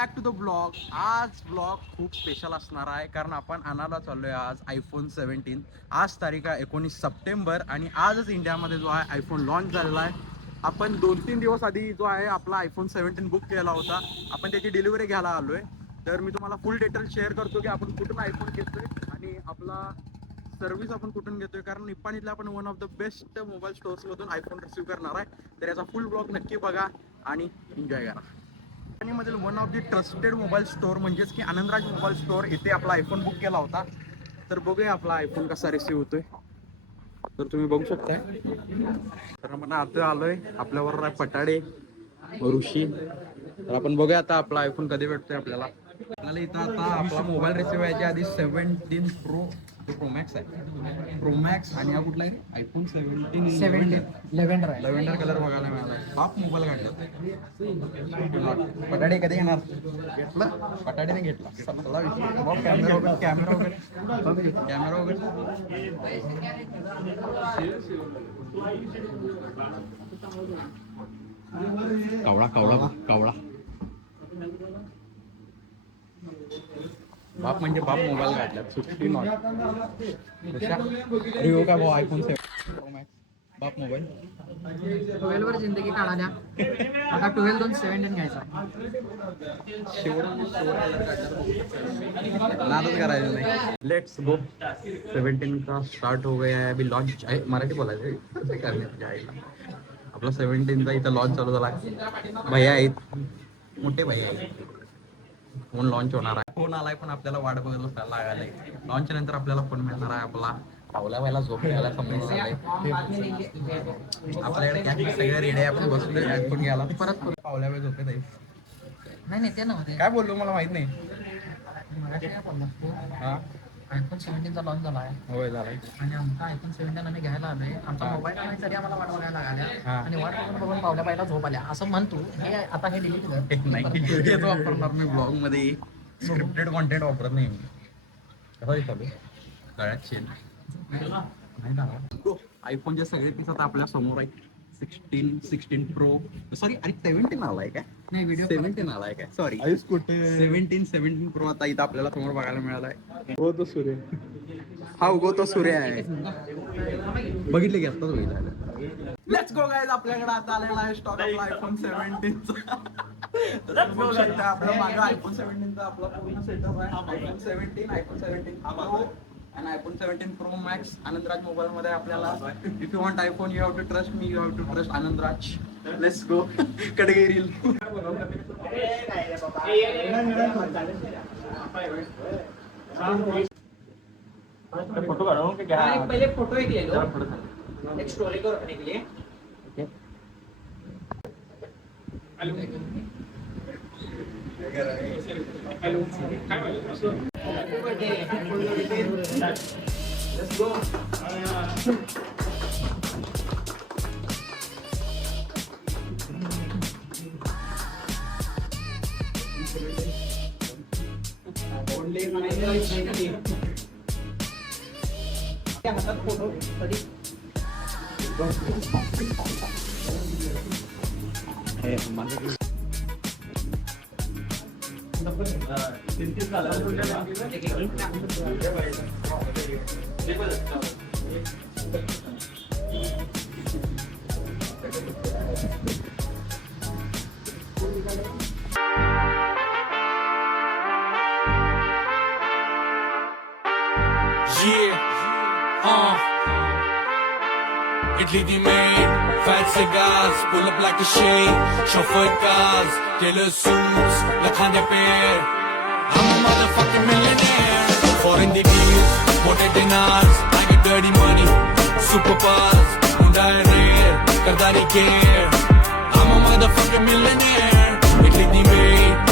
Back to the blog. आज blog खूप special असणार आहे कारण आपण आणायला चाललोय आज आयफोन 17. आज तारीख आहे 19 सप्टेंबर आणि आजच इंडियामध्ये जो आहे आयफोन लॉन्च झालेला आहे. आपण 2-3 दिवस आधी जो आहे आपला आयफोन 17 बुक केला होता. आपण त्याची डिलिव्हरी घ्यायला आलोय. तर मी तुम्हाला फुल डिटेल शेअर करतो की आपण कुठून आयफोन घेतोय आणि आपला सर्व्हिस आपण कुठून घेतोय, कारण निप्पाणीतल्या आपण one of the best mobile स्टोर्समधून आयफोन रिसीव्ह करणार आहे. तर याचा फुल ब्लॉग नक्की बघा आणि एन्जॉय करा. निप्पाणीमधील one of the trusted mobile store म्हणजेच की आनंदराज मोबाईल स्टोअर इथे आपला आयफोन बुक केला होता. तर बघूया आपला आयफोन कसा रिसीव्ह होतोय. तर तुम्ही बघू शकताय. तर आपण आता आलोय, आपल्याबरोबर आहे पटाडे, ऋषी. तर आपण बघूया आता आपला आयफोन कधी भेटतोय आपल्याला. इथं आता आपला मोबाईल रिसिव्ह व्हायच्या आधी 17 प्रो मॅक्स आहे. प्रो मॅक्स आणि हा कुठला आहे आयफोन 17 लेव्हेंडर कलर बघायला मिळाला. टॉप मोबाईल काढला. पटाडे कधी येणार? घेतला पटाडीने घेतला. कॅमेरा वगैरे कावळा बाप म्हणजे बाप मोबाईल काढला. 16 रिव्ह्यू काय भाऊ आयफोन 7 प्रो मॅक्स बाप मोबाईल 12 वर जिंदगी काढाल्या. आता 12 दोन 17 घ्यायचा. नादच करायचं नाही. Let's go. 17 का स्टार्ट हो गया है. अभी लॉन्च आहे. मराठी बोलायचं करण्यात आपला 17चा इथं लॉन्च चालू झाला. भैया आहेत, मोठे भैया आहेत. फोन लॉन्च होणार आहे. फोन आलाय पण आपल्याला वाट बघत लागायला. लॉन्च नंतर आपल्याला फोन मिळणार आहे. आपला पावल्या व्हायला झोप घ्यायला समजून आलाय. आपल्याकडे काय सगळे रेडी आहे. आपण बसलोय आयफोन घ्यायला. परत पावल्या वेळ झोपेत आहे. नाही ते नव्हते. काय बोललो मला माहित नाही. हा आयफोन 17चा लॉन्च झाला आहे. होय झालाय. आणि आमचा आयफोन 17 आम्ही घ्यायला आलोय. आमचा मोबाईल नाही तरी आम्हाला वाट बघायला लागल्या आणि वाट बघून पावल्या पाहिला झोप आल्या असं म्हणतो. हे आता हे डिलीट कर. नाही वापरणार मी ब्लॉग मध्ये. स्क्रिप्टेड कॉन्टेंट वापरत नाही मी. कसं चालू गळ्यात शेल नाही. आयफोनचे सगळे पीस आता आपल्या समोर आहे. 16 प्रो सॉरी अरे 17 आलाय काय? नाही व्हिडिओ 17 आलाय काय? सॉरी 17 प्रो आता इथं आपल्याला समोर बघायला मिळालाय. हो तो सूर्य. हा उगवतो सूर्य आहे. बघितले की आत्ताच बघितलं. Let's go guys. आपल्याकडे आता आलेला आहे स्टॉक आपला आयफोन 17चा. बघू शकता आपल्या मागे आयफोन 17चा आपला पूर्ण सेटअप आहे. आयफोन 17 प्रो आणि iPhone 17 pro max Anandraj mobile मध्ये आपल्याला. If you want iPhone you have to trust me, you have to trust Anandraj. Let's go. कडगे रील फोटो काढून पहिले फोटो एक ले लो. एक स्टोरी करो अपने के लिए. Let's go. हातात फोटो कधी Italy die made, fat cigars, pull up like a shade, chauffeur cars, tailor suits, la khande pair. I'm a motherfucking millionaire. Foreign the deals, sported dinars, I get dirty money, super buzz, Hyundai rare, kardani care. I'm a motherfucking millionaire. Italy die made.